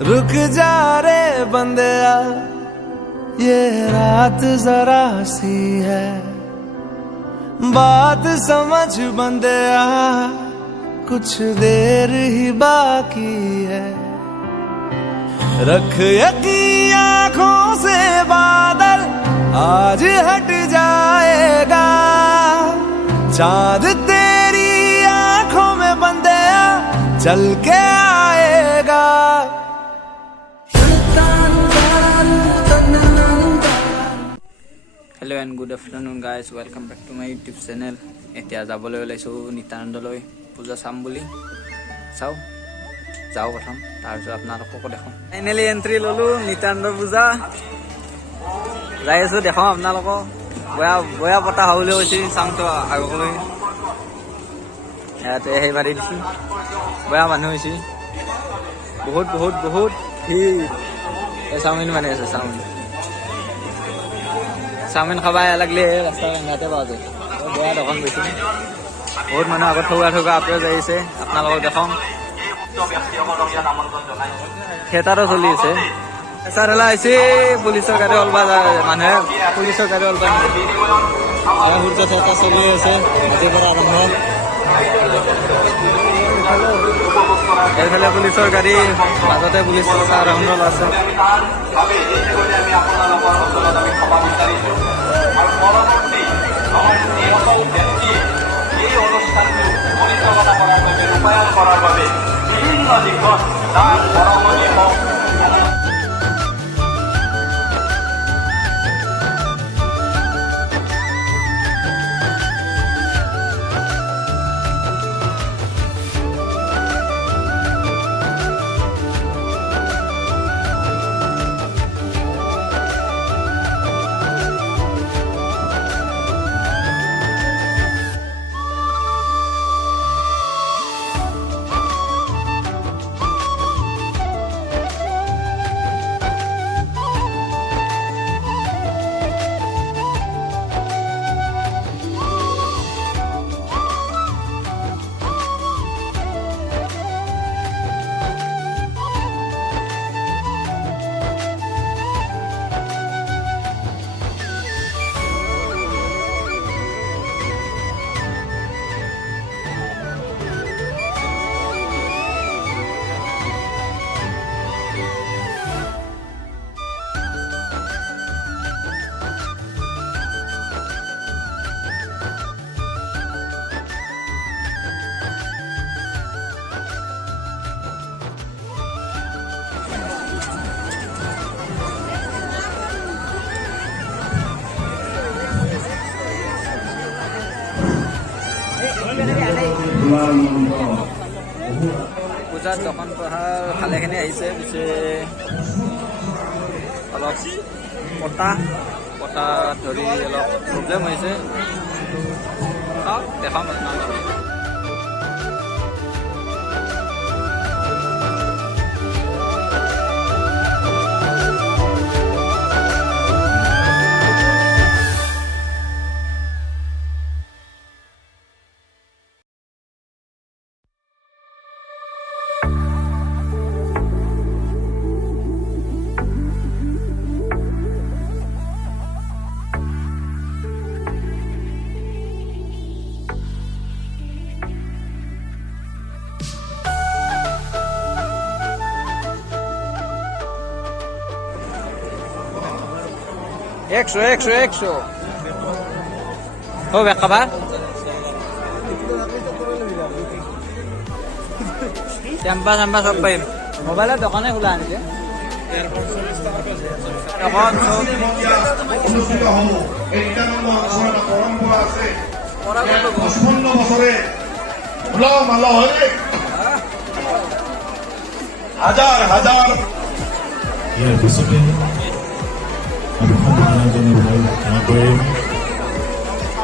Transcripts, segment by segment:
रुक जा रे बंदिया, ये रात जरा सी है, बात समझ बंदिया, कुछ देर ही बाकी है। रख यकीन आँखों से बादल आज हट जाएगा, चांद तेरी आँखों में बंदिया चल के आएगा। Hello and good afternoon guys, welcome back to my YouTube channel. এতিয়া যাবলৈ ওলাইছোঁ নিত্যানন্দলৈ পূজা চাম বুলি। চাওঁ যাওঁ প্ৰথম, তাৰপিছত আপোনালোককো দেখাম। ফাইনেলি এণ্ট্ৰি ল'লোঁ নিত্যানন্দ পূজা, যাই আছোঁ দেখাওঁ আপোনালোকক। বয়া পতা হ'বলৈ কৈছে, চাওঁতো আগলৈ। ইয়াতে সেই মাৰি দিছোঁ, বয়া মানুহ হৈছে, বহুত বহুত বহুত ভিৰ। এই চাওমিন মানি আছে, চাওমিন খাব লাগিলে ৰাস্তাৰ কাষতে পোৱা যায়। বেয়া দোকান গৈছে, বহুত মানুহ আগত ঠগা আপলোড আহিছে, আপোনালোকক দেখাওঁ। থিয়েটাৰো চলি আছে, প্ৰেচাৰ হেলা হৈছে, পুলিচৰ গাড়ী অলবা মানুহে পুলিচৰ গাড়ী অলবা সূৰ্য থিয়েটাৰ চলি আছে আজিৰ পৰা আৰম্ভ। এইফালে পুলিচৰ গাড়ী, মাজতে পুলিচ ৰাউণ্ড আছে। এই অনুষ্ঠানটো পৰিচালনা কৰাৰ বাবে, ৰূপায়ণ কৰাৰ বাবে বিভিন্ন দিশত তাৰ পৰামৰ্শ হওক। পূজাত দোকান পোহাৰ ভালেখিনি আহিছে, পিছে অলপ পটা ধৰি অলপ প্ৰব্লেম হৈছে। দেখাম আপোনালোকক। একশো হবে খাবাৰ চেম্পা সব পাৰিম। মোবাইলৰ দোকানে খোলা আনিছে। হাজাৰ হাজাৰ ইয়াৰ পিছতে আমি সম্ভাৱনা জনাবলৈ সেৱা কৰিম।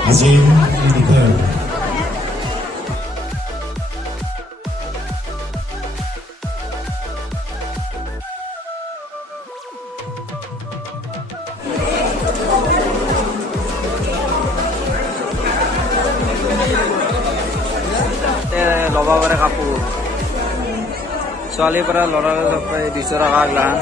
আজি এই নিশা ল'ব পাৰে কাপোৰ। ছোৱালীৰ পৰা ল'ৰালৈ 200 টকা গিলাখান